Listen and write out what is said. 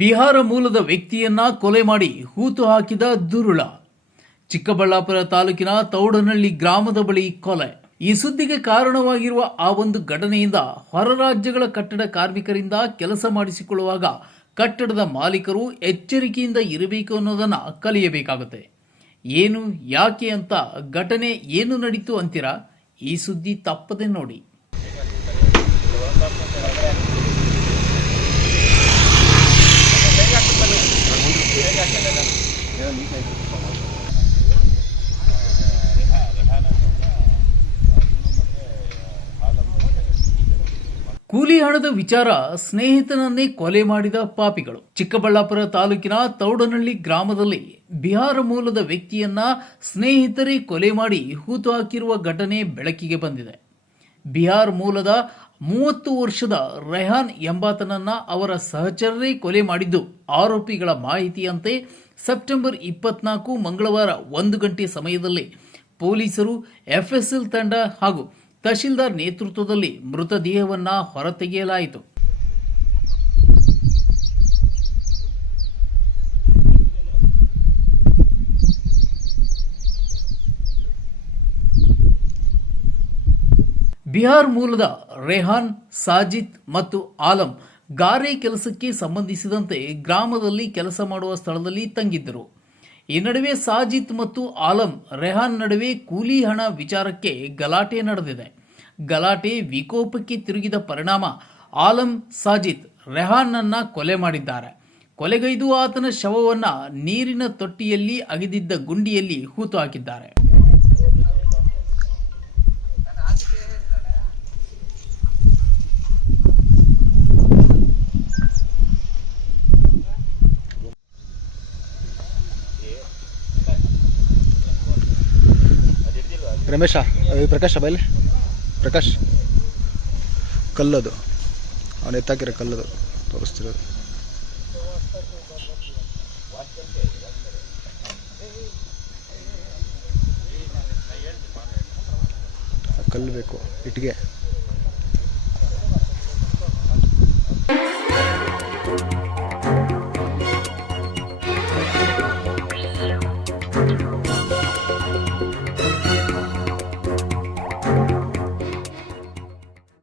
ಬಿಹಾರ ಮೂಲದ ವ್ಯಕ್ತಿಯನ್ನ ಕೊಲೆ ಮಾಡಿ ಹೂತು ಹಾಕಿದ ದುರುಳ. ಚಿಕ್ಕಬಳ್ಳಾಪುರ ತಾಲೂಕಿನ ತೌಡನಹಳ್ಳಿ ಗ್ರಾಮದ ಬಳಿ ಕೊಲೆ. ಈ ಸುದ್ದಿಗೆ ಕಾರಣವಾಗಿರುವ ಆ ಒಂದು ಘಟನೆಯಿಂದ ಹೊರ ರಾಜ್ಯಗಳ ಕಟ್ಟಡ ಕಾರ್ಮಿಕರಿಂದ ಕೆಲಸ ಮಾಡಿಸಿಕೊಳ್ಳುವಾಗ ಕಟ್ಟಡದ ಮಾಲೀಕರು ಎಚ್ಚರಿಕೆಯಿಂದ ಇರಬೇಕು ಅನ್ನೋದನ್ನು ಕಲಿಯಬೇಕಾಗುತ್ತೆ. ಏನು, ಯಾಕೆ ಅಂತ ಘಟನೆ ಏನು ನಡೀತು ಅಂತೀರಾ? ಈ ಸುದ್ದಿ ತಪ್ಪದೆ ನೋಡಿ. ಕೂಲಿ ಹಣದ ವಿಚಾರ, ಸ್ನೇಹಿತನನ್ನೇ ಕೊಲೆ ಮಾಡಿದ ಪಾಪಿಗಳು. ಚಿಕ್ಕಬಳ್ಳಾಪುರ ತಾಲೂಕಿನ ತೌಡನಹಳ್ಳಿ ಗ್ರಾಮದಲ್ಲಿ ಬಿಹಾರ ಮೂಲದ ವ್ಯಕ್ತಿಯನ್ನ ಸ್ನೇಹಿತರೇ ಕೊಲೆ ಮಾಡಿ ಹೂತು ಹಾಕಿರುವ ಘಟನೆ ಬೆಳಕಿಗೆ ಬಂದಿದೆ. ಬಿಹಾರ್ ಮೂಲದ ಮೂವತ್ತು ವರ್ಷದ ರೆಹಾನ್ ಎಂಬಾತನನ್ನ ಅವರ ಸಹಚರರೇ ಕೊಲೆ ಮಾಡಿದ್ದು. ಆರೋಪಿಗಳ ಮಾಹಿತಿಯಂತೆ ಸೆಪ್ಟೆಂಬರ್ ಇಪ್ಪತ್ನಾಲ್ಕು ಮಂಗಳವಾರ ಒಂದು ಗಂಟೆ ಸಮಯದಲ್ಲಿ ಪೊಲೀಸರು ಎಫ್ಎಸ್ಎಲ್ ತಂಡ ಹಾಗೂ ತಹಶೀಲ್ದಾರ್ ನೇತೃತ್ವದಲ್ಲಿ ಮೃತದೇಹವನ್ನು ಹೊರತೆಗೆಯಲಾಯಿತು. ಬಿಹಾರ್ ಮೂಲದ ರೆಹಾನ್, ಸಾಜಿದ್ ಮತ್ತು ಆಲಂ ಗಾರೆ ಕೆಲಸಕ್ಕೆ ಸಂಬಂಧಿಸಿದಂತೆ ಗ್ರಾಮದಲ್ಲಿ ಕೆಲಸ ಮಾಡುವ ಸ್ಥಳದಲ್ಲಿ ತಂಗಿದ್ದರು. ಈ ನಡುವೆ ಸಾಜಿತ್ ಮತ್ತು ಆಲಂ ರೆಹಾನ್ ನಡುವೆ ಕೂಲಿ ಹಣ ವಿಚಾರಕ್ಕೆ ಗಲಾಟೆ ನಡೆದಿದೆ. ಗಲಾಟೆ ವಿಕೋಪಕ್ಕೆ ತಿರುಗಿದ ಪರಿಣಾಮ ಆಲಂ, ಸಾಜಿದ್, ರೆಹಾನ್ನನ್ನ ಕೊಲೆ ಮಾಡಿದ್ದಾರೆ. ಕೊಲೆಗೈದು ಆತನ ಶವವನ್ನು ನೀರಿನ ತೊಟ್ಟಿಯಲ್ಲಿ ಅಗೆದಿದ್ದ ಗುಂಡಿಯಲ್ಲಿ ಹೂತು ಹಾಕಿದ್ದಾರೆ. ರಮೇಶ ಪ್ರಕಾಶ ಬೈಲಿ ಪ್ರಕಾಶ್? ಕಲ್ಲದು. ಅವನು ಎತ್ತಾಕಿರೋ ಕಲ್ಲದು. ತೋರಿಸ್ತಿರೋದು. ಕಲ್ಲು ಬೇಕು ಇಟ್ಟಿಗೆ.